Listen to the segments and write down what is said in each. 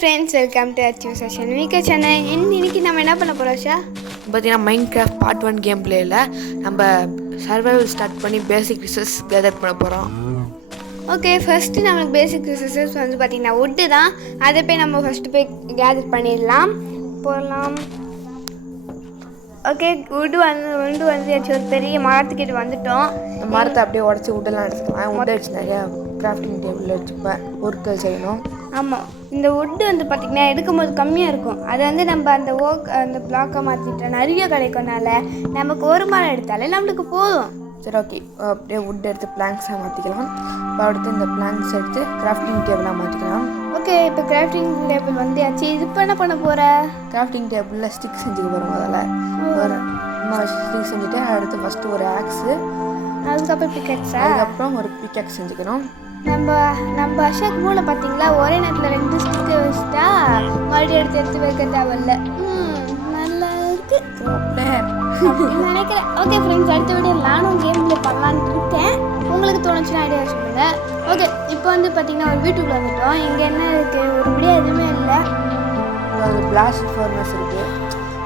Friends, welcome to achieve session வீக்கா சென்னை. இன்னைக்கு நம்ம என்ன பண்ண போகிறோம் ஷா? பார்த்தீங்கன்னா மைண்ட் கிராஃப்ட் பார்ட் 1 கேம் பிளேயில் நம்ம சர்வைவல் ஸ்டார்ட் பண்ணி பேசிக் ரிசோர்ஸ் கேதர் பண்ண போகிறோம். ஓகே, ஃபஸ்ட்டு நம்மளுக்கு பேசிக் ரிசோர்ஸஸ் வந்து பார்த்திங்கன்னா வுட்டு தான். அதை போய் நம்ம ஃபஸ்ட்டு போய் கேதர் பண்ணிடலாம் போகலாம். ஓகே, வுட்டு வந்து ஒரு பெரிய மரத்துக்கிட்ட வந்துட்டோம். இந்த மரத்தை அப்படியே உடச்சி வுட்டெல்லாம் எடுத்துக்கலாம். வுட்டை வச்சு நிறையா கிராஃப்டிங் டேபிளில் வச்சு பொருட்கள் செய்யணும். ஆமாம், இந்த வுட்டு வந்து பார்த்திங்கன்னா எடுக்கும்போது கம்மியாக இருக்கும். அதை வந்து நம்ம அந்த பிளாக்கை மாற்றிட்டு நிறைய கிடைக்கும்னால நமக்கு ஒரு மரம் எடுத்தாலே நம்மளுக்கு போதும். சரி, ஓகே. அப்படியே வுட் எடுத்து பிளாங்க்ஸாக மாற்றிக்கலாம். இப்போ அடுத்து இந்த பிளாங்க்ஸ் எடுத்து கிராஃப்டிங் டேபிளாக மாற்றிக்கலாம். ஓகே, இப்போ கிராஃப்டிங் டேபிள் வந்து ஆச்சு. இது இப்போ என்ன பண்ண போகிற? கிராஃப்டிங் டேபிளில் ஸ்டிக் செஞ்சுக்க போகிறோம். அதில் ஸ்டிக் செஞ்சுட்டு அடுத்து ஃபஸ்ட்டு ஒரு ஆக்ஸு, அதுக்கப்புறம் பிக்கெக்ஸா, அதுக்கப்புறம் ஒரு பிக்கெக்ஸ் செஞ்சுக்கணும். நம்ம அஷாக் மூளை பார்த்தீங்களா, ஒரே நேரத்தில் 2 ஸ்டிக்கு வச்சுட்டா மறுபடியும் எடுத்து வைக்க தேவையில்ல. நல்லா இருக்கு நினைக்கிறேன். ஓகே ஃப்ரெண்ட்ஸ், அடுத்த வீடியோ நானும் கேம் பிளே பண்ணலான்னு இருக்கேன். உங்களுக்கு தோணுச்சுன்னா ஐடியா சொல்லுங்கள். ஓகே, இப்போ வந்து பார்த்தீங்கன்னா ஒரு வீட்டுக்குள்ளே வந்துட்டோம். இங்கே என்ன இருக்குது? ஒரு வீடியோ எதுவுமே இல்லை. ஒரு பிளாஸ்ட் ஃபர்னஸ் இருக்குது.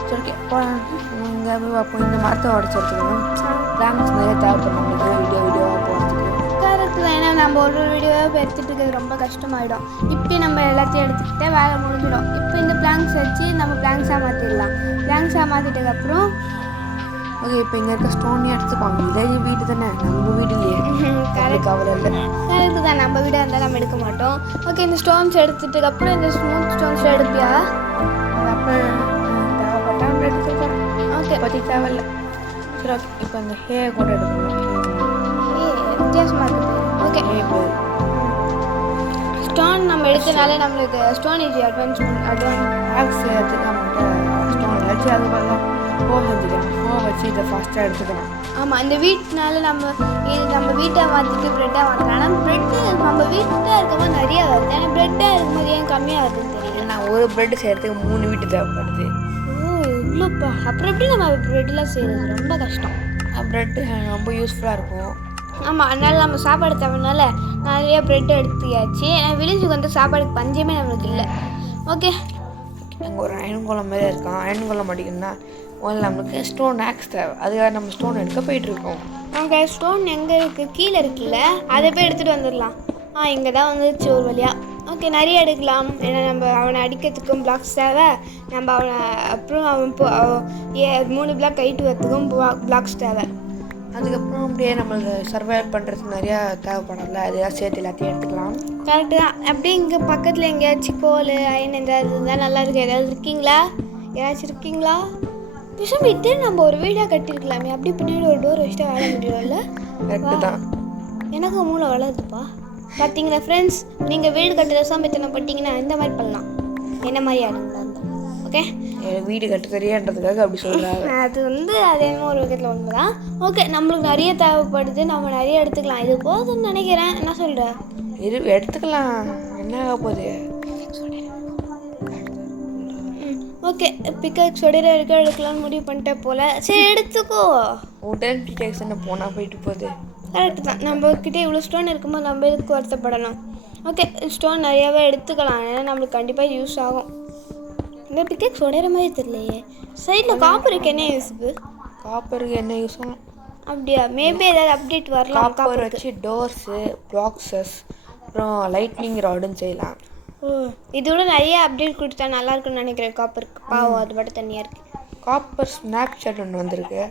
சரி, ஓகே. இங்கே அப்போ இந்த மரத்தை உடச்சி எடுத்துக்கணும். பிளாங்க்ஸ் நிறைய தேவைப்படும் நம்மளுக்கு வீடியோவாக போகிறதுக்கு. கரெக்டு தான். ஏன்னா நம்ம ஒரு வீடியோவாக எடுத்துகிட்டு இருக்கிறது ரொம்ப கஷ்டமாயிடும். இப்போ நம்ம எல்லாத்தையும் எடுத்துக்கிட்டே வேலை முடிஞ்சிடும். இப்போ இந்த பிளாங்க்ஸ் வச்சு நம்ம பிளாங்க்ஸாக மாற்றிடலாம். பிளாங்க்ஸாக மாற்றிட்டதுக்கப்புறம் ஓகே, இப்போ இங்கே இருக்க ஸ்டோனே எடுத்துப்பாங்க. இதே வீடு தானே, நம்ம வீடு இல்லையே. கரெக்ட் கவலை இல்லை. கரெக்டு தான். நம்ம வீடாக இருந்தால் நம்ம எடுக்க மாட்டோம். ஓகே, இந்த ஸ்டோன்ஸ் எடுத்துட்டதுக்கப்புறம் இந்த ஸ்மூத் ஸ்டோன்ஸ் எடுப்பியா? அப்போ தேவைப்பட்டா நம்ம எடுத்துக்கலாம். ஓகே, பற்றி தேவையில்லை. சரி, ஓகே. இப்போ இந்த ஹேர் கூட எடுக்கணும். வித்தியாசமாக இருக்குது. ஓகே, ஸ்டோன் நம்ம எடுத்தனாலே நம்மளுக்கு ஸ்டோன் ஏஜ் ஆக்ஸ் எடுத்துக்க மாட்டேன். ஸ்டோன் வச்சு அது பண்ணலாம். வச்சு இதை ஃபாஸ்ட்டாக எடுத்துக்கலாம். ஆமாம், இந்த வீட்டினால நம்ம வீட்டை மாற்றிட்டு ப்ரெட்டாக மாற்றலாம். ஆனால் ப்ரெட்டு நம்ம வீட்டாக இருக்கும்போது நிறையா வருது. ஆனால் ப்ரெட்டாக இருக்கும்போது ஏன் கம்மியாக வருதுன்னு தெரியல. நான் ஒரு ப்ரெட்டு செய்கிறதுக்கு 3 வீட்டு தேவைப்படுது. இவ்வளோப்பா. அப்புறம் எப்படி நம்ம ப்ரெட்டெலாம் செய்கிறது? ரொம்ப கஷ்டம். ப்ரெட்டு ரொம்ப யூஸ்ஃபுல்லாக இருக்கும். ஆமாம், அதனால் நம்ம சாப்பாடு தேவைனால நிறைய ப்ரெட்டு எடுத்துயாச்சு. வில்லேஜுக்கு வந்து சாப்பாடுக்கு பஞ்சமே நம்மளுக்கு இல்லை. ஓகே, அங்கே ஒரு அயன் கோலம் மாதிரி இருக்கான். அயன் கோலம் அடிக்கணும்னா முதல்ல நம்மளுக்கு ஸ்டோன் ஆக்ஸ் தேவை. அதுக்காக நம்ம ஸ்டோன் எடுக்க போயிட்டுருக்கோம். அங்கே ஸ்டோன் எங்கே இருக்குது? கீழே இருக்குல்ல, அதை போய் எடுத்துகிட்டு வந்துடலாம். இங்கே தான் வந்துச்சு ஒரு வழியாக. ஓகே, நிறைய எடுக்கலாம். ஏன்னா நம்ம அவனை அடிக்கிறதுக்கும் பிளாக்ஸ் தேவை. நம்ம அவனை அப்புறம் அவன் 3 பிளாக் கைட்டு வரத்துக்கும் பிளாக்ஸ் தேவை. அதுக்கப்புறம் அப்படியே நம்மளுக்கு சர்வைவ் பண்ணுறதுக்கு நிறையா தேவைப்படல. அதையாக சேர்த்து எல்லாத்தையும் எடுத்துக்கலாம். கரெக்டு தான். அப்படியே இங்கே பக்கத்தில் எங்கேயாச்சும் கோல் அயன் ஏதாவது இருந்தால் நல்லா இருக்குது. ஏதாவது இருக்கீங்களா? ஏதாச்சும் இருக்கீங்களா? விஷம் விட்டு நம்ம ஒரு வீடாக கட்டியிருக்கலாமே. அப்படி பின்னாடி ஒரு டோர் வச்சுட்டு வேலை முடியும்ல. கரெக்டு தான். எனக்கு மூளை வளருதுப்பா. பார்த்தீங்களா ஃப்ரெண்ட்ஸ், நீங்கள் வீடு கட்டுற சம்பத்தனை பட்டிங்கன்னா இந்த மாதிரி பண்ணலாம். என்ன மாதிரி ஆடுங்களா இருந்தால் ஓகே. வீடு கட்ட தெரியான்றதுக்காக அப்படி சொல்கிறாங்க. அது வந்து அதே ஒரு விதத்தில் ஒன்று தான். ஓகே, நம்மளுக்கு நிறைய தேவைப்படுது. நம்ம நிறைய எடுத்துக்கலாம். இது போதும்னு நினைக்கிறேன். என்ன சொல்கிற? எடுத்துக்கலாம். என்ன ஆக போகுது? ஓகே, பிக்காக்ஸோட எடுக்கலாம்னு முடிவு பண்ணிட்டேன் போல். சரி, எடுத்துக்கோ. உடன் பிக்காக்ஸ் என்ன போனால் போயிட்டு போகுது. கரெக்டு தான். நம்மக்கிட்ட இவ்வளோ ஸ்டோன் இருக்கும்போது நம்ம இதுக்கு வருத்தப்படணும். ஓகே, ஸ்டோன் நிறையாவே எடுத்துக்கலாம். ஏன்னா நம்மளுக்கு கண்டிப்பாக யூஸ் ஆகும். இந்த பிக்காக்ஸ் உடையிற மாதிரி தெரியலையே. சைடில் காப்பருக்கு என்ன யூஸுக்கு? காப்பருக்கு என்ன யூஸ் ஆகும்? அப்படியா? மேபி ஏதாவது அப்டேட் வரலாம். காப்பர் வச்சு டோர்ஸு, பாக்ஸஸ், அப்புறம் லைட்னிங் ராடுன்னு செய்யலாம். இதோட நிறைய அப்டேட் கொடுத்தா நல்லா இருக்குன்னு நினைக்கிறேன். காப்பருக்கு பாவம், அது மட்டும் தனியாக இருக்குது. காப்பர் ஸ்னாப்சாட் ஒன்று வந்திருக்கு.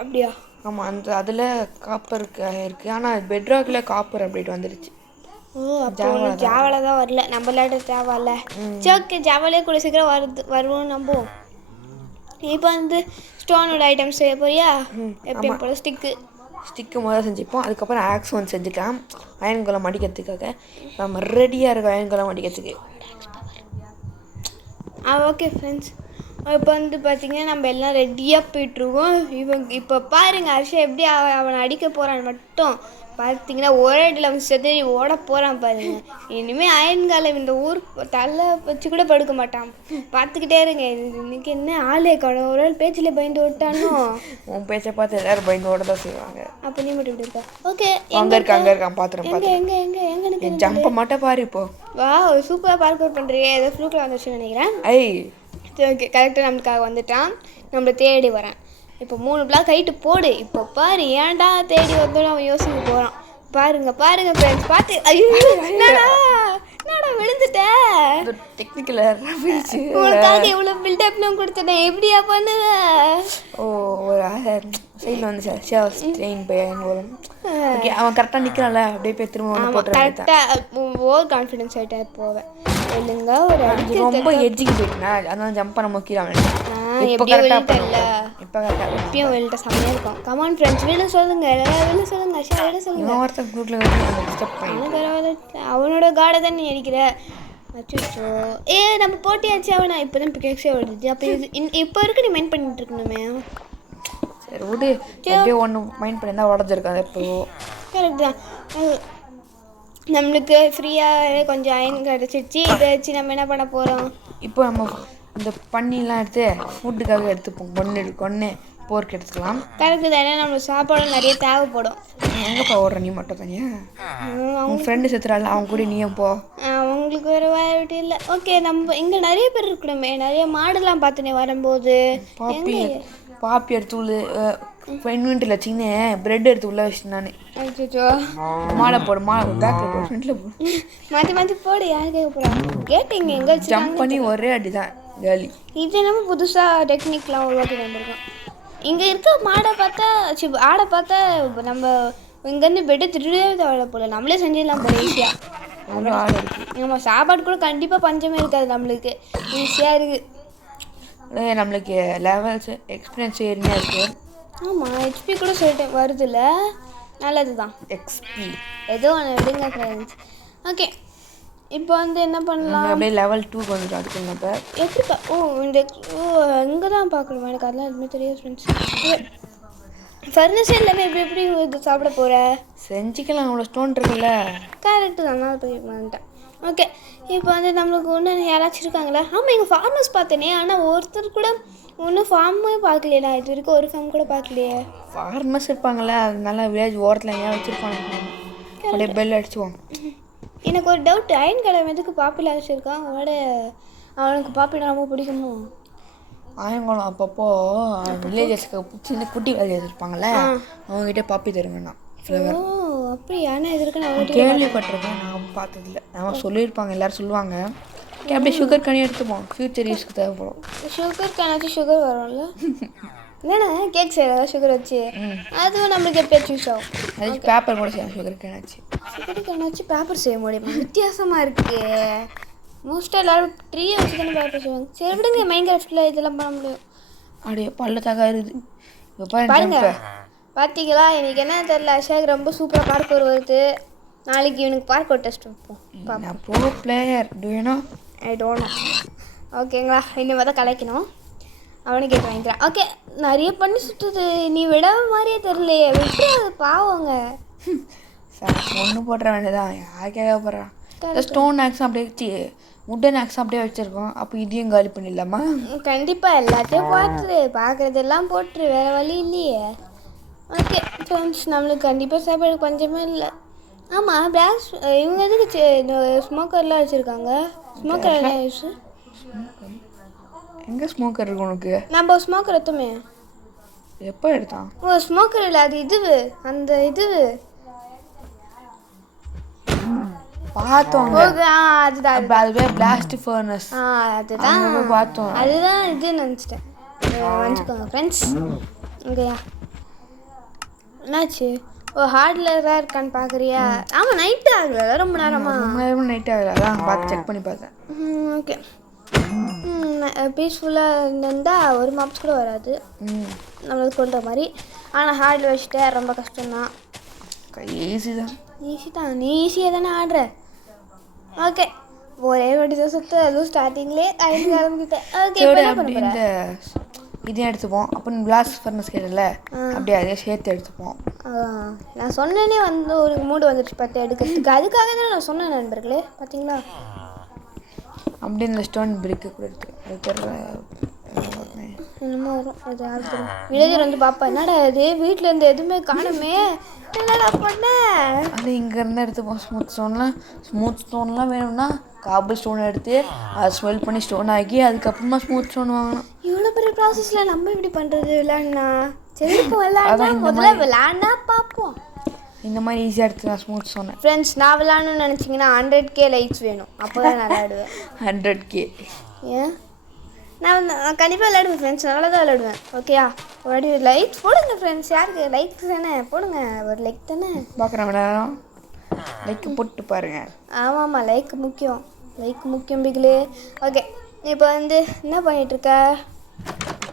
அப்படியா? ஆமாம், அதில் காப்பருக்கு இருக்குது. ஆனால் பெட்ராக்கில் காப்பர் அப்டேட் வந்துடுச்சு. அப்போ ஜாவால தான் வரல. நம்ம விளையாட தேவையில்ல. சரி, ஓகே, ஜாவாலே கூட சீக்கிரம் வருவோம் நம்ம. இப்போ வந்து ஸ்டோனோட ஐட்டம்ஸ் செய்ய போறியா? எப்பயும் போல ஸ்டிக்கு முதல்ல செஞ்சுப்போம். அதுக்கப்புறம் ஆக்ஸ் ஒன்று செஞ்சுக்கலாம் அயன் கோலம் அடிக்கிறதுக்காக. நம்ம ரெடியாக இருக்கும் அயன் கோலம் அடிக்கிறதுக்கு. ஓகே ஃப்ரெண்ட்ஸ், இப்போ வந்து பார்த்திங்கன்னா நம்ம எல்லாம் ரெடியாக போய்ட்டுருக்கோம். இப்போ பாருங்கள் ஹர்ஷா எப்படி அவனை அடிக்க போகிறான்னு மட்டும் பார்த்தீங்கன்னா ஒரே இடத்துல அவன் செதறி ஓட போகிறான் பாருங்க. இனிமேல் அயன்காலம் இந்த ஊர் தலை வச்சு கூட படுக்க மாட்டான். பார்த்துக்கிட்டே இருங்க. இன்னைக்கு என்ன ஆளே காணும். ஒரு ஆள் பேச்சில் பயந்து ஓட்டானோ. உன் பேச்சை பார்த்து எல்லாரும் பயந்து ஓட தான் செய்வாங்க. அப்போ நீ மட்டும் இப்படி இருக்கா? ஓகே அங்கே இருக்கான் பார்த்துறேன். எங்கே ஜம்ப மட்டும் பாரு இப்போ. வா சூப்பராக பார்க் பண்ணுறியே. ஏதோ ஃப்ளூக்கில் வந்துச்சுன்னு நினைக்கிறேன். ஓகே கரெக்டாக நம்மளுக்காக வந்துட்டான். நம்மளை தேடி வரேன். இப்போ 3 பிளாக் ஹைட்டு போடு. இப்போ பாரு ஏன்டா தேடி வந்தோன்னு அவன் யோசிக்க போகிறான். பாருங்க ஃப்ரெண்ட்ஸ் பார்த்து. ஐயோ என்னடா விழுந்துட்டேன். டெக்னிக்கல் உனக்காக இவ்வளோ பில்டப்லாம் கொடுத்துட்டேன். எப்படியா பண்ணுவேன்? ஒரு சைடில் வந்து ட்ரெயின் பையன் ஓகே அவன் கரெக்டாக நிற்கிறான்ல அப்படியே போய் திரும்ப போட்டு கரெக்டாக ஓவர் கான்ஃபிடென்ஸ் ஆகிட்டா போவேன். இல்லைங்க ஒரு ரொம்ப எஜ்ஜிக்கு போயிட்டுனா அதனால ஜம்ப் பண்ண முக்கியம். இப்போ கரெக்டாக இல்லை. இப்போ கரெக்டாக இப்பயும் வெளியிட்ட செம்மையாக இருக்கும். கமான் ஃப்ரெண்ட்ஸ் வெளில சொல்லுங்க. வெளில சொல்லுங்க. அஷா வெளில சொல்லுங்க. ஒருத்தர் குரூப்பில் அவனோட காடை தான் நீ அடிக்கிற. அச்சோ நம்ம போட்டியாச்சு. அவனா இப்போ தான் பிகேக்ஸே வருது. அப்போ இப்போ இருக்கு நீ மைண்ட் பண்ணிட்டு இருக்கணுமே. சரி விடு. அப்படியே ஒன்று மைண்ட் பண்ணியிருந்தா உடஞ்சிருக்காது. இப்போ கரெக்ட் தான். நம்மளுக்கு ஃப்ரீயாக கொஞ்சம் அயன் கிடச்சிருச்சு. இதை வச்சு நம்ம என்ன பண்ண போகிறோம்? இப்போ நம்ம இந்த பன்னிலாம் எடுத்து ஃபுட்டுக்காக எடுத்துப்போம். கொன்று போர்க்கு எடுத்துக்கலாம். கரெக்டு தான். ஏன்னா நம்மளுக்கு சாப்பாடு நிறைய தேவைப்படும். எங்கேப்பா ஓடுற நீ மட்டும் தனியா? உன் ஃப்ரெண்டு செத்துறாள் அவன் கூட நீயும் போ. அவங்களுக்கு வேறு வேறு இல்லை. ஓகே நம்ம இங்கே நிறைய பேர் இருக்கணுமே. நிறைய மாடுலாம் பார்த்துனே வரும்போது பாப்பி எடுத்து இன்வென்ட்ரியில் வச்சிங்கன்னு ப்ரெட் எடுத்து உள்ளே வச்சுட்டு நான். அச்சோ மாலை போடு பேக்கில் போடு ஃப்ரெண்டில் போடு மாற்றி போடு. யார் கேட்க போகிறாங்க? கேட்டீங்க எங்கே ஜம்ப் பண்ணி ஒரே அடி தான் கேலி. இது நம்ம புதுசாக டெக்னிக்லாம் உருவாக்கி வந்திருக்கோம். இங்கே இருக்க மாடை பார்த்தா ஆடை பார்த்தா நம்ம இங்கேருந்து பெட்டு திருடவே தேவை போல. நம்மளே செஞ்சிடலாம் போல ஈஸியாக. அவ்வளோ ஆடு இருக்குது. நம்ம சாப்பாடு கூட கண்டிப்பாக பஞ்சமே இருக்காது. நம்மளுக்கு ஈஸியாக இருக்குது. நம்மளுக்கு லெவல்ஸ் எக்ஸ்பீரியன்ஸ் ஏறினா இருக்குது. ஆமாம் ஹெச்பி கூட சொல்லிட்டு வருதுல்ல. நல்லது தான். எக்ஸ்பி ஏதோ ஒன்று விடுங்க ஃப்ரெண்ட்ஸ். ஓகே இப்போ வந்து என்ன பண்ணலாம்? அப்படியே லெவல் 2 வந்துடும். அதுக்கு நம்ம எப்படிப்பா இங்கே தான் பார்க்கணும். எனக்கு அதெல்லாம் எதுவுமே தெரியாது ஃப்ரெண்ட்ஸ். ஃபர்னிச்சர் எல்லாமே எப்படி இது சாப்பிட போகிற? செஞ்சுக்கலாம். அவ்வளோ ஸ்டோன் இருக்குல்ல. கரெக்டு தான். நான் போய் பண்ணிட்டேன். ஓகே இப்போ வந்து நம்மளுக்கு ஒன்று யாராச்சும் இருக்காங்களா? ஆமாம் எங்கள் ஃபார்மர்ஸ் பார்த்தேனே. ஆனால் ஒருத்தர் கூட ஒன்றும் ஃபார்மே பார்க்கலையா? இது வரைக்கும் ஒரு ஃபார்ம் கூட பார்க்கலையே. ஃபார்மர்ஸ் இருப்பாங்களே அதனால வில்லேஜ் ஓரத்தில் ஏன் வச்சுருப்பாங்க. அப்படியே பெல் அடிச்சுவோம். எனக்கு ஒரு டவுட். அயன் கடை எதுக்கு பாப்பியில் வச்சுருக்கான்? அவனுக்கு பாப்பினா ரொம்ப பிடிக்குமோ? ஆயங்குளம் அப்பப்போ வில்லேஜஸ்க்கு சின்ன குட்டி வில்லேஜ் இருப்பாங்கள்ல அவங்ககிட்ட பாப்பி தருங்கண்ணா ஃப்ளவர். அப்படியா? ஆனால் இது இருக்கு நான் கேள்விப்பட்டிருக்கேன். நான் பார்த்ததில்ல. அவன் சொல்லியிருப்பாங்க. எல்லோரும் சொல்லுவாங்க. அப்படியே சுகர் கனி எடுத்துப்போம். ஃப்யூச்சர் யூஸ்க்கு தேவைப்படும். சுகர் கனாச்சு சுகர் வரும்ல. என்னண்ணா கேக் செய்யறதா சுகர் வச்சு? அதுவும் நம்மளுக்கு எப்போ யூஸ் ஆகும். அது பேப்பர் கூட செய்யலாம். சுகர் கேனாச்சு பேப்பர் செய்ய முடியுமா? வித்தியாசமாக இருக்கு. மோஸ்ட்டாக எல்லோரும் ட்ரீயை வச்சு தானே பேப்பர் செய்வாங்க. சரி விடுங்க. மைண்ட் கிராஃப்டில் இதெல்லாம் பண்ண முடியும். அப்படியே பள்ளத்தாக இருக்குது. பாருங்க பார்த்தீங்களா? எனக்கு என்ன தெரியல. அஷாக் ரொம்ப சூப்பராக பார்க் வருது. நாளைக்கு இவனுக்கு பார்க் ஒரு டெஸ்ட் வைப்போம். Bro player I don't know. ஓகேங்களா? இனிமேல் தான் கலைக்கணும். அவனுக்கு கேட்டு வாங்கிக்கிறான். ஓகே நிறைய பண்ணி சுற்றுது. நீ விட மாதிரியே தெரியலையே. விட்டு அது பாவங்க. ஒன்று போட்டுற வேண்டியதான். யார் கேட்க போகிறான்? ஸ்டோன் ஆக்ஸ் அப்படியே வச்சு உட்டன் ஆக்ஸ் அப்படியே வச்சுருக்கோம். அப்போ இதையும் காலி பண்ணிடலாமா? கண்டிப்பாக எல்லாத்தையும் பார்க்குறதெல்லாம் போட்டுரு. வேறு வழி இல்லையே. ஓகே ஃப்ரெண்ட்ஸ் நம்மளுக்கு கண்டிப்பாக சாப்பாடு கொஞ்சமே இல்லை. ஆமாம் பிளாக் இவங்க எதுக்கு ஸ்மோக்கர்லாம் வச்சுருக்காங்க? ஸ்மோக்கர் என்ன யூஸு? எங்கே ஸ்மோக்கர் இருக்கு உனக்கு? நம்ம ஸ்மோக்கர் எடுத்துமே. எப்போ எடுத்தான்? ஸ்மோக்கர் இல்லை அது அந்த பார்த்தோம். அதுதான் அதுவே பிளாஸ்ட் ஃபர்னஸ். அதுதான் பார்த்தோம். அதுதான் நினச்சிட்டேன். வச்சுக்கோங்க ஃப்ரெண்ட்ஸ். ஓகேயா என்னாச்சு? ஹார்டில் தான் இருக்கான்னு பார்க்குறியா? ஆமாம் நைட்டு ஆகலை. ரொம்ப நேரமாக நைட் ஆகலை. அதான் பார்த்து செக் பண்ணி பார்த்தேன். ஓகே பீஸ்ஃபுல்லாக இருந்தால் ஒரு மாப்ஸ் கூட வராது நம்மளுக்கு கொள்கிற மாதிரி. ஆனால் ஹார்டில் வச்சுட்டு ரொம்ப கஷ்டம்தான். ஈஸி தான். நீ ஈஸியாக தானே ஆடுற. ஓகே ஒரே வாட்டி தான் சுற்று. அதுவும் ஸ்டார்டிங்லேயே ஆரம்பிக்கிட்டேன். ஓகே இதையும் எடுத்துப்போம். அப்புறம் பிளாஸ்ட் ஃபர்னஸ் கேட்டல அப்படியே அதே சேர்த்து எடுத்துப்போம். நான் சொன்னேனே வந்து ஒரு மூடு வந்துடுச்சு பார்த்து எடுக்கிறதுக்கு. அதுக்காக தான் நான் சொன்னேன் நண்பர்களே, பார்த்தீங்களா? அப்படியே இந்த ஸ்டோன் பிரிக்கு கூட எடுத்து அது தெரியல என்னமோ வரும். அது யாருக்கு வில்லேஜர் வந்து பாப்பா, என்னடா இது வீட்டில் இருந்து எதுவுமே காணுமே, என்னடா பண்ண? அது இங்கேருந்து எடுத்துப்போம். ஸ்மூத் ஸ்டோன்லாம் வேணும்னா காபிள் ஸ்டோன் எடுத்து அதை ஸ்மெல் பண்ணி ஸ்டோன் ஆக்கி அதுக்கப்புறமா ஸ்மூத் ஸ்டோன் வாங்கணும். இவ்வளோ பெரிய ப்ராசஸில் நம்ம இப்படி பண்ணுறது விளாட்னா? சரி இப்போ விளாட்னா முதல்ல விளாட்னா பார்ப்போம். இந்த மாதிரி ஈஸியாக எடுத்துக்கலாம் ஸ்மூத் ஸ்டோனை. ஃப்ரெண்ட்ஸ், நான் விளாட்ணுன்னு நினச்சிங்கன்னா 100K லைக்ஸ் வேணும், அப்போ தான் நான் விளாடுவேன். 100K ஏன்? நான் கண்டிப்பாக விளையாடுவேன் ஃப்ரெண்ட்ஸ், நல்லா தான் விளையாடுவேன். ஓகேயா? ஒரு லைக்ஸ் போடுங்க ஃப்ரெண்ட்ஸ். யாருக்கு லைக் தானே போடுங்க, ஒரு லைக் தானே பார்க்குறேன் நேரம் லைக் போட்டு பாருங்கள். ஆமாம், லைக் முக்கியம் பிகிலே. ஓகே, இப்போ வந்து என்ன பண்ணிகிட்ருக்க?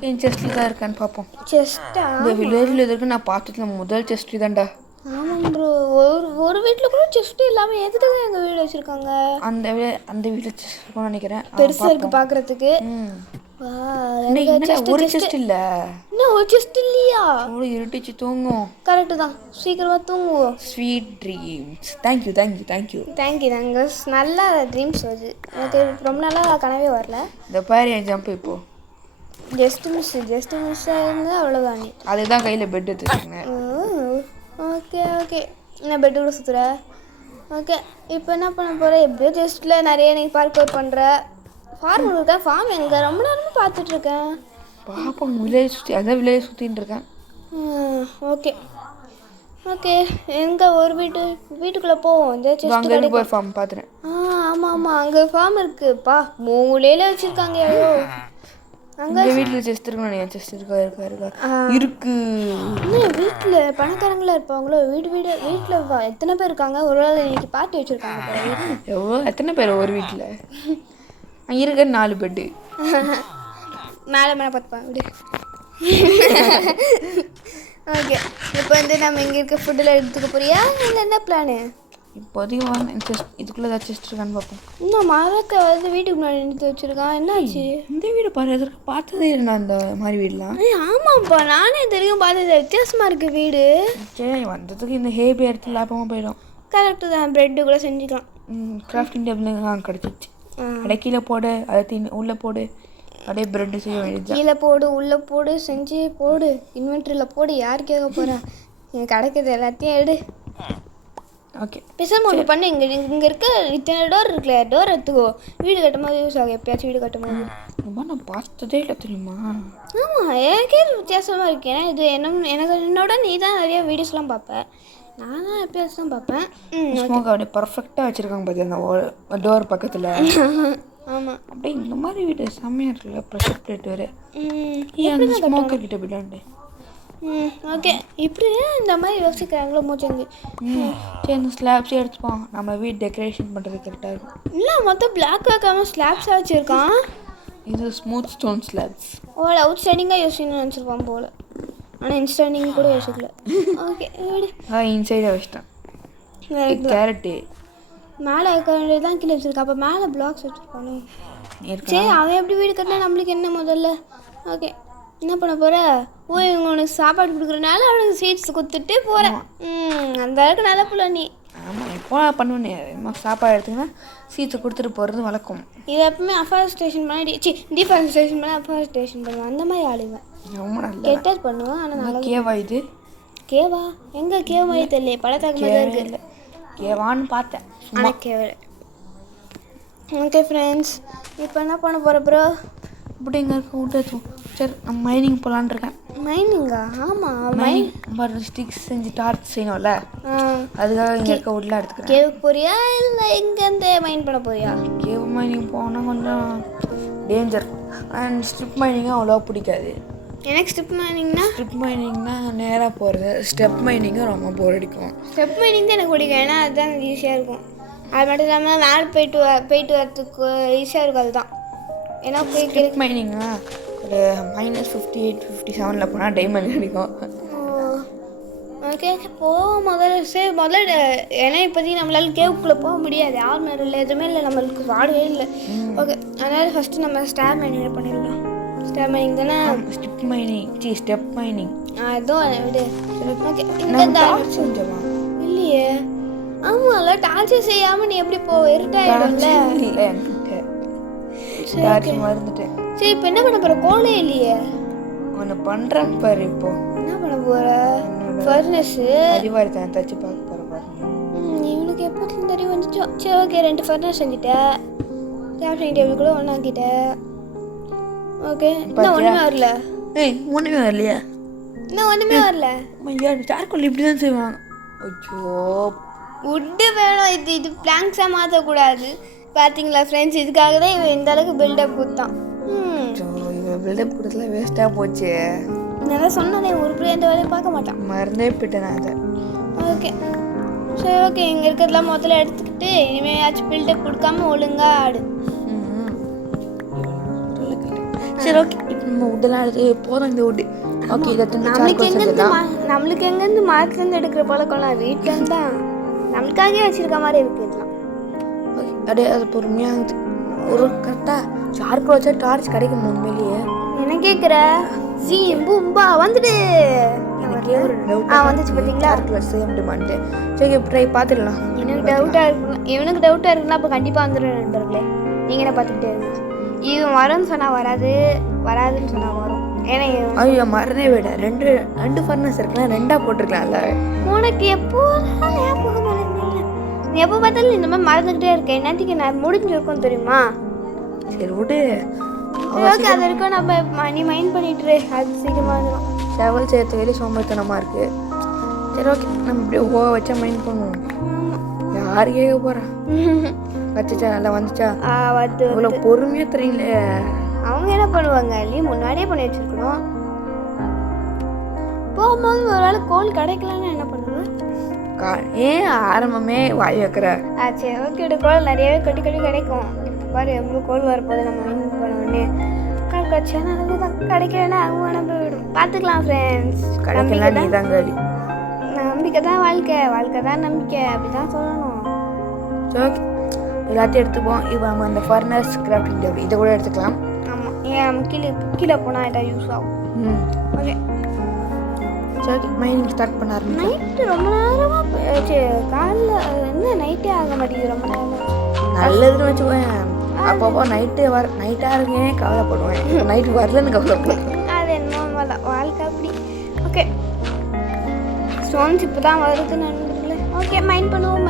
என் செஸ்ட்டில் தான் இருக்கான்னு பார்ப்போம். செஸ்ட்டா? இந்த வில்லேஜில் இருக்கு நான் பார்த்ததுல முதல் செஸ்ட்டு தான்டா. ஆமாம் ப்ரோ, ஒரு வீட்டில் கூட செஸ்ட்டு இல்லாமல் எதுக்கு தான் எங்கள் வீடு வச்சுருக்காங்க? அந்த வீட்டில் செஸ்ட் இருக்கும்னு நினைக்கிறேன். பெருசாக இருக்குது பார்க்குறதுக்கு. ஒரு செஸ்ட் இல்லை, இன்னும் ஒரு செஸ்ட் இல்லையா? இருட்டுச்சு, தூங்கும். கரெக்டு தான், சீக்கிரமாக தூங்குவோம். Sweet dreams. தேங்க்யூ. நாங்கள் நல்லா ட்ரீம்ஸ் வருது. எனக்கு ரொம்ப நாளாக கனவே வரல. இந்த பாரு என் ஜம்ப் இப்போ ஜஸ்ட் மிஸ் ஆகுது, அவ்வளோதான். அதுதான் கையில் பெட் எடுத்துருக்கேன். ஓகே என்ன பெட்டு கூட சுற்றுற? ஓகே, இப்போ என்ன பண்ண போகிறேன்? எப்படியோ ஜஸ்ட்டில் நிறைய நீங்கள் பார்க் அவுட் பண்ணுற. ஃபார்ம் இருக்கேன், ஃபார்ம் எங்கே ரொம்ப நேரமாக பார்த்துட்ருக்கேன். பாப்போம், வில்லேஜ் சுற்றி அதான் வில்லேஜ் சுற்றின்னு இருக்கேன். ஓகே எங்கே ஒரு வீட்டுக்குள்ளே போவோம். இந்த செஸ்ட் ஃபார்ம் பார்த்துறேன். ஆமாம், அங்கே ஃபார்ம் இருக்குப்பா, மூலையில் வச்சுருக்காங்க. ஐயோ, அங்கே வீட்டில் செஸ்ட் இருக்கணும். செஸ்ட் இருக்கு. இன்னும் வீட்டில் பணக்காரங்களா இருப்பாங்களோ? வீட்டில் எத்தனை பேர் இருக்காங்க? ஒரு வேளை இன்னைக்கு பார்ட்டி வச்சுருக்காங்க. எத்தனை பேர் ஒரு வீட்டில்? அங்கே இருக்க 4 பெட்டு. மேலே பார்த்துப்பாங்க அப்படி. ஓகே, இப்போ வந்து நம்ம இங்கே இருக்க ஃபுட்டில் எடுத்துக்க போறியா இல்லை என்ன பிளானு? இப்போதைக்கு இதுக்குள்ளே ஏதாவது செஸ்ட் இருக்கான்னு பார்ப்போம். இன்னும் மரத்தை வந்து வீட்டுக்கு முன்னாடி எடுத்து வச்சுருக்கான். என்னாச்சு? இந்த வீடு பாரு, எதற்கு பார்த்ததே இல்லை அந்த மாதிரி வீடெலாம். ஆமாம்ப்பா, நானே தெரியும் பார்த்தது. வித்தியாசமாக இருக்குது வீடு. சரி, வந்ததுக்கு இந்த ஹேபி எடுத்து லாபமாக போயிடும். கரெக்டு தான், ப்ரெட்டு கூட செஞ்சுக்கலாம். கிராஃப்டிங் டேபிள் கிடச்சிச்சு. அப்படியே கீழே போடு, அதை உள்ளே போடு, அப்படியே ப்ரெட்டு செய்ய வேண்டியது. கீழே போடு, உள்ளே போடு, செஞ்சு போடு, இன்வென்ட்ரியில் போடு. யார் கேட்க போகிறேன்? எனக்கு கிடைக்கிறது எல்லாத்தையும் எடு. ஓகே, பேசாமல் ஒன்று பண்ணு. இங்கே இருக்க இத்தனை டோர் இருக்குல்ல, டோர் எடுத்துக்கோ. வீடு கட்டும் போது யூஸ் ஆகும், எப்பயாச்சும் வீடு கட்டும் போது. நான் பார்த்ததே இல்லை தெரியுமா? ஆமாம், எனக்கே வித்தியாசமாக இருக்கு. ஏன்னா இது என்னோட நீ தான் நிறைய வீடியோஸ்லாம் பார்ப்பேன், நான் தான் எப்பயாச்சும் தான் பார்ப்பேன். அப்படியே பர்ஃபெக்டாக வச்சுருக்காங்க பார்த்தியா அந்த டோர் பக்கத்தில். ஆமாம், அப்படியே இந்த மாதிரி வீடு செம்மையாக இருக்குல்ல. ப்ரெஷர் பிளேட் வேறு. ஏன் ஸ்மோக்கர் கிட்ட போயிடாண்டு. ஓகே, இப்படி இந்த மாதிரி யோசிக்கிறாங்களோ மூச்சங்கு. சரி, இந்த ஸ்லாப்ஸே எடுத்துப்போம். நம்ம வீடு டெக்கரேஷன் பண்ணுறது கரெக்டாக இருக்கும். இல்லை, மொத்தம் பிளாக் வைக்காமல் ஸ்லாப்ஸாக வச்சுருக்கான். இது ஸ்மூத் ஸ்டோன் ஸ்லாப்ஸ். அவுட் ஸ்டாண்டிங்காக யோசிக்கணும்னு நினச்சிருப்பான் போல். ஆனால் இன்ஸ்டாண்டிங் கூட யோசிக்கல. ஓகே, இன்சைடாக வச்சிட்டேன். கேரட்டு மேலே இருக்க வேண்டியது தான் கீழே வச்சுருக்கான். அப்போ மேலே பிளாக்ஸ் வச்சுருப்பானோ? சரி, அவன் எப்படி வீடு கட்டினா நம்மளுக்கு என்ன முதல்ல? ஓகே, என்ன பண்ண போகிற? இவங்க உனக்கு சாப்பாடு கொடுக்குறனால அவனுக்கு சீட்ஸ் கொடுத்துட்டு போகிறேன். அந்த அளவுக்கு நல்ல பிள்ளை நீ. ஆமாம், எப்போ பண்ணுவேன் சாப்பாடு எடுத்துங்கன்னா சீட்ஸை கொடுத்துட்டு போகிறது வழக்கம். இது எப்பவுமே அஃபாரஸ்டேஷன் பண்ணி டிஃபாரஸ்டேஷன் பண்ணி அஃபாரஸ்டேஷன் பண்ணுவேன். அந்த மாதிரி ஆளுவேன். ரொம்ப நல்லா கெட்டது பண்ணுவேன். ஆனால் நல்லா கேவா இது? கேவா எங்கே? கேவ மாதிரி தெரியல, படத்தாக்கு மாதிரி இருக்கு. இல்லை, கேவான்னு பார்த்தேன். ஆனால் கேவ. ஓகே ஃப்ரெண்ட்ஸ், இப்போ என்ன பண்ண போகிற ப்ரோ? இப்படி எங்கே இருக்க விட்டு சரி, நான் மைனிங் போகலான்னு இருக்கேன். மைனிங்கா? ஆமாம், மைனிங் ஸ்டிக்ஸ் செஞ்சு டார்ச் செய்யணும்ல, அதுக்காக இங்கே இருக்க வுட்லாம் எடுத்துக்கிறேன். கேவுக்கு போறியா இல்லை இங்கேருந்து மைன் பண்ண போறியா? கேவ் மைனிங் போனால் கொஞ்சம் டேஞ்சர். அண்ட் ஸ்ட்ரிப் மைனிங்கும் அவ்வளோவா பிடிக்காது எனக்கு. ஸ்ட்ரிப் மைனிங்னா நேராக போகிறது. ஸ்டெப் மைனிங்கும் ரொம்ப போர் அடிக்கும். ஸ்டெப் மைனிங் தான் எனக்கு பிடிக்கும், ஏன்னா அதுதான் ஈஸியாக இருக்கும். அது மட்டும் இல்லாமல் மேலே போயிட்டு வரத்துக்கு ஈஸியாக இருக்கும். அதுதான் ஏன்னா ஸ்ட்ரிப் மைனிங்னா ஒரு -58 57 போனால் டைமண்ட் கிடைக்கும். ஓகே, முதல்ல ஏன்னா இப்போதைக்கு நம்மளால கேவுக்குள்ளே போக முடியாது. ஆர்மர் இல்லை, எதுவுமே இல்லை, நம்மளுக்கு வாடவே இல்லை. ஓகே, அதனால் ஃபஸ்ட்டு நம்ம ஸ்டார் மைனிங் பண்ணிடலாம். ஸ்டார் மைனிங் தானே? ஸ்டெப் மைனிங் அதுவும் விடு. ஓகே நான் டார்ச் செஞ்சவா இல்லையே. ஆமாம்ல, டார்ச்சர் செய்யாமல் நீ எப்படி போ? இருட்டாயிடும்ல. இல்லை என்கிட்ட டார்ச் மறந்துட்டேன். சரி இப்போ என்ன பண்ண போகிற? கோலே இல்லையே. ஒன்று பண்ணுறேன்னு பாரு. இப்போ என்ன பண்ண போகிற? ஃபர்னஸ்ஸு அறிவாரி தான் தச்சு பார்க்க போகிற பாரு. இவனுக்கு எப்போதுலேருந்து அறிவு வந்துச்சோ. சரி ஓகே, 2 ஃபர்னஸ் செஞ்சுட்டேன். கிராஃப்டிங் டேபிள் கூட ஒன்றாக்கிட்டேன். ஓகே, இன்னும் ஒன்றுமே வரல. ஒன்றுமே வரலையா? இன்னும் ஒன்றுமே வரல. சார்கோல் இப்படி தான் செய்வாங்க. ஐயோ, உட்டு வேணும். இது பிளாங்க்ஸாக மாற்றக்கூடாது. பார்த்தீங்களா ஃப்ரெண்ட்ஸ், இதுக்காக தான் இவன் இந்த அளவுக்கு பில்டப் கொடுத்தான். இவன் பில்டப் கொடுத்துல வேஸ்ட்டாக போச்சு. நல்லா சொன்னாலே உருப்படியாக இந்த வேலையை பார்க்க மாட்டான். மறந்தே போயிட்டேன் நான் அதை. ஓகே சரி ஓகே, இங்கே இருக்கிறதெல்லாம் முதல்ல எடுத்துக்கிட்டு இனிமேயாச்சும் பில்டப் கொடுக்காம ஒழுங்காக ஆடு. சரி ஓகே, இப்போ நம்ம உட்டெல்லாம் எடுத்து போதும். இந்த உட்டு ஓகே, இதை நம்மளுக்கு எங்கேருந்து மரத்துலேருந்து எடுக்கிற பழக்கம்லாம் வீட்டிலேருந்து தான் நம்மளுக்காகவே வச்சுருக்க மாதிரி இருக்குது. இதெல்லாம் ஓகே, அப்படியே அது பொறுமையாக ஒரு கரெக்டாக சார்கோல் வச்சா டார்ச் கிடைக்கும். உண்மையிலேயே என்ன கேட்குற? பூம்பா வந்துடு. எனக்கே ஒரு டவுட் வந்துச்சு பார்த்தீங்களா? சார்கோல் செய்ய முடியுமான்ட்டு. சரி ட்ரை பார்த்துடலாம். எனக்கு டவுட்டாக இருக்குன்னா அப்போ கண்டிப்பாக வந்துடும் நண்பர்களே. நீங்கள் என்ன பார்த்துக்கிட்டே இருங்க. இவன் வரும்னு சொன்னால் வராது, வராதுன்னு சொன்னால் வரும். ஏன்னா ஐயோ மறந்தே விட. ரெண்டு ஃபர்னஸ் இருக்குன்னா 2ஆக போட்டிருக்கலாம்ல. உனக்கு எப்போ நீ எப்போ பார்த்தாலும் இந்த மாதிரி மறந்துக்கிட்டே இருக்கேன். என்னத்துக்கு நான் முடிஞ்சிருக்கோம் தெரியுமா? சரி விடு. ஓகே, அது வரைக்கும் நம்ம நீ மைண்ட் பண்ணிட்டு அது சீக்கிரமாக வந்துடும். ட்ராவல் செய்யறது வெளியே சோம்பேறித்தனமாக இருக்குது. சரி ஓகே, நம்ம இப்படியே வச்சா மைண்ட் பண்ணுவோம். யார் கேட்க போகிறா? வச்சுச்சா நல்லா வந்துச்சா? இவ்வளோ பொறுமையாக தெரியல. அவங்க என்ன பண்ணுவாங்க? இல்லையே முன்னாடியே பண்ணி வச்சுருக்கணும். போகும்போது ஒரு வேளை கோல் கிடைக்கலன்னு என்ன பண்ணுவேன்? ஏன் ஆரம்பமே வாய் வைக்கிற? சரி ஓகே, கோல் நிறையவே கட்டி கிடைக்கும். இப்போ பாரு எவ்வளோ கோல் வரப்போது. நம்ம மீன் பண்ண உடனே கால் கட்சியாக நல்லது தான். கிடைக்கலன்னா அவங்க நம்ம விடும். பார்த்துக்கலாம் ஃப்ரெண்ட்ஸ். கிடைக்கலாம் நீ தான் கடி. நம்பிக்கை தான் வாழ்க்கை தான் நம்பிக்கை. அப்படி தான் சொல்லணும். சரி ஓகே, எல்லாத்தையும் எடுத்துப்போம். இப்போ நம்ம இந்த ஃபர்னஸ் கிராஃப்டிங் டேபிள் இதை கூட எடுத்துக்கலாம். ஆமாம், ஏன் கீழே போனால் இதை யூஸ் ஆகும். ஓகே சரி, மைனிங் ஸ்டார்ட் பண்ண ஆரம்பிச்சு. நைட்டு ரொம்ப நேரமாக போயிடுச்சு. காலைல என்ன நைட்டே ஆக மாட்டேங்குது. ரொம்ப நேரமாக நல்லதுன்னு வச்சுக்கோங்க. அப்பப்போ நைட்டாக இருக்கேன் கவலைப்படுவேன். நைட்டு வரலன்னு கவலைப்படுவேன். அது என்னமோ தான் வாழ்க்கை அப்படி. ஓகே, ஸ்டோன்ஸ் இப்போ தான் வருது நண்பர்களே. ஓகே, மைண்ட் பண்ணுவோம்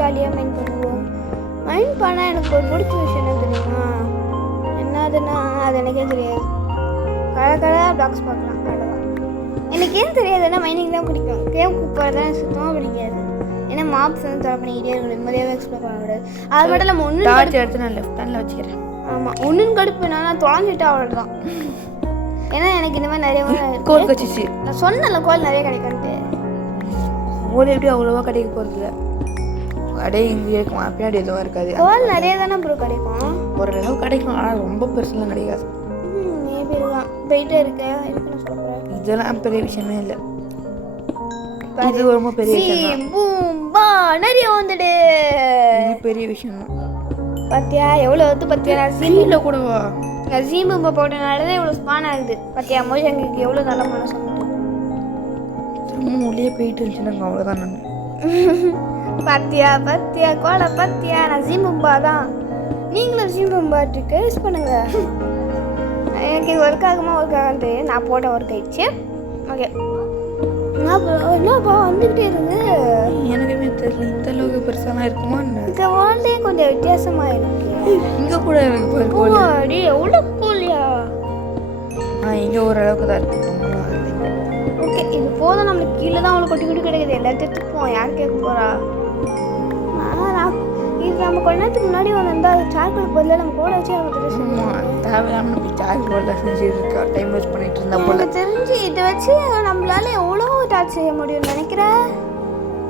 ஜாலியாக மைண்ட் பண்ணுவோம். மைண்ட் பண்ணால் எனக்கு ஒரு பிடிச்ச விஷயம் என்ன தெரியுமா? என்னதுன்னா அது எனக்கே தெரியாது. கலர் டாக்ஸ் பார்க்கலாம். எனக்கு ஏன் தெரியாதுன்னா மைனிங் தான் பிடிக்கும். கேவுக்கு போகிறதான் சுத்தமாக பிடிக்காது. ஏன்னா மாப்ஸ் வந்து தர பண்ணிக்கிட்டே இருக்கணும். நிம்மதியாகவே எக்ஸ்ப்ளோர் பண்ண முடியாது. அது மட்டும் இல்லை ஒன்று எடுத்து நான் லெஃப்ட் ஹேண்டில் வச்சுக்கிறேன். ஆமாம், ஒன்றுன்னு கடுப்பு நான் தொலைஞ்சிட்டு அவ்வளோதான். ஏன்னா எனக்கு இந்த மாதிரி நிறைய கோல் கச்சிச்சு. நான் சொன்னல கோல் நிறைய கிடைக்கும்ட்டு. கோல் எப்படி அவ்வளோவா கிடைக்க போகிறது இல்லை. அப்படியே இங்கே இருக்கும். பின்னாடி எதுவும் இருக்காது. கோல் நிறைய தானே ப்ரோ கிடைக்கும். ஓரளவு கிடைக்கும், ஆனால் ரொம்ப பெருசுலாம் கிடைக்காது. மேபி இருக்கலாம். போயிட்டே இருக்குன்னு சொல்கிறேன். இதெல்லாம் பெரிய விஷயமே இல்லை. இது ரொம்ப பெரிய விஷயம். பூம்பா நிறைய வந்துடு. இது பெரிய விஷயம் தான். பார்த்தியா எவ்வளோ வந்து? பார்த்தியா நான் சீமில் கூடவா? நான் பூம்பா போட்டனால தான் இவ்வளோ ஸ்பான் ஆகுது. பார்த்தியா மோஜாங்கிக்கு எவ்வளோ நல்ல மனசு வந்துட்டு. திரும்ப உள்ளே போயிட்டு இருந்துச்சுன்னாங்க அவ்வளோதான். நான் பார்த்தியா கோலை பார்த்தியா? நான் பூம்பா தான். நீங்களும் பூம்பா ட்ரிக்கை யூஸ் பண்ணுங்க. எனக்கு இது ஒர்க் ஆகாது. நான் போட்ட ஒர்க் ஆயிடுச்சு. ஓகே, என்னப்பா வந்துக்கிட்டே இருந்து? எனக்குமே தெரியல இந்த அளவுக்கு பெருசாலாம் இருக்குமா. இந்த வேர்ல்டே கொஞ்சம் வித்தியாசமாக இருக்கு. இங்கே கூட அடி எவ்வளோ கூலியா? இங்கே ஓரளவுக்கு தான் இருக்கு. ஓகே, இது போதும். நம்மளுக்கு கீழே தான் அவ்வளோ கொட்டி கிடைக்குது. எல்லாத்தையும் எடுத்துப்போம். யார் கேட்க போகிறா? இது நம்ம கொஞ்ச நேரத்துக்கு முன்னாடி வந்து அது சார்கோல் பதிலாக நம்ம கோலை வச்சு தேவையில்லாம நம்ம சார்கோல் செஞ்சு இருக்கா டைம் வேஸ்ட் பண்ணிட்டு இருந்தா போல. தெரிஞ்சு இதை வச்சு நம்மளால எவ்வளோ டாச் செய்ய முடியும்னு நினைக்கிறேன்.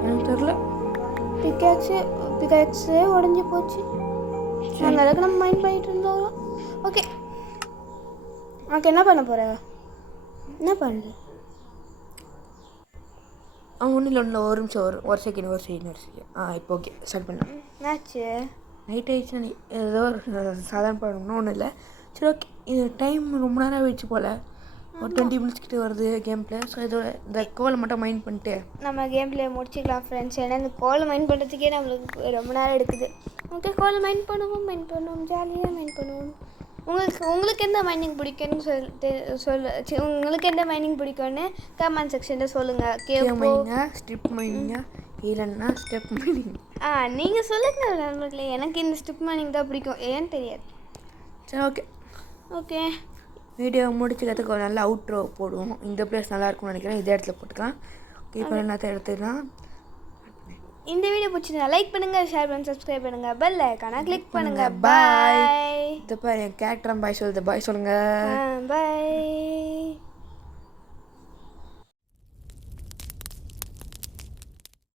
எனக்கு தெரியல. பிகாக்ஸு உடஞ்சி போச்சு. அந்த அளவுக்கு நம்ம மைண்ட் பண்ணிட்டு இருந்தோம். ஓகே என்ன பண்ண போகிற? என்ன பண்ணுற? ஒன்றும் இல்லை. ஒரு நிமிஷம். ஒரு செகண்ட். இப்போ ஓகே ஸ்டார்ட் பண்ணலாம். என்னாச்சு? நைட் ஆயிடுச்சுன்னா ஏதோ சாதாரண பண்ணணும்னு ஒன்றும் இல்லை. சரி ஓகே இது டைம் ரொம்ப நேரம் ஆயிடுச்சு போல், ஒரு 20 மினிட்ஸ் கிட்ட வருது கேம் பிளே. ஸோ இதோட இந்த கோலை மட்டும் மைண்ட் பண்ணிட்டு நம்ம கேம் பிளே முடிச்சிக்கலாம் ஃப்ரெண்ட்ஸ். ஏன்னா இந்த கோலை மைண்ட் பண்ணுறதுக்கே நம்மளுக்கு ரொம்ப நேரம் எடுக்குது. ஓகே, கோலை மைண்ட் பண்ணுவோம் ஜாலியாக மைண்ட் பண்ணுவோம். உங்களுக்கு எந்த மைனிங் பிடிக்கும்னு உங்களுக்கு எந்த மைனிங் பிடிக்கும்னு கமெண்ட் செக்ஷனில் சொல்லுங்கள். மைனிங்கா ஸ்ட்ரிப் மைனிங்கா இல்லைன்னா ஸ்டெப் மைனிங்? நீங்கள் சொல்லுங்கள் நண்பர்களே. எனக்கு இந்த ஸ்ட்ரிப் மைனிங் தான் பிடிக்கும், ஏன்னு தெரியாது. சரி, ஓகே வீடியோ முடிச்சுக்கிறதுக்கு ஒரு நல்ல அவுட்ரோ போடுவோம். இந்த பிளேஸ் நல்லா இருக்கும்னு நினைக்கிறேன், இதே இடத்துல போட்டுக்கலாம். ஓகே, இப்போ என்னத்தை எடுத்துக்கலாம். இந்த வீடியோ பிடிச்சிருந்தா லைக் பண்ணுங்கள், ஷேர் பண்ணுங்கள், சப்ஸ்கிரைப் பண்ணுங்கள், பெல் ஐக்கானை கிளிக் பண்ணுங்கள். பாய். இது பாரு என் கேரக்டர் பாய் சொல்லுது. பாய் சொல்லுங்கள். பாய்.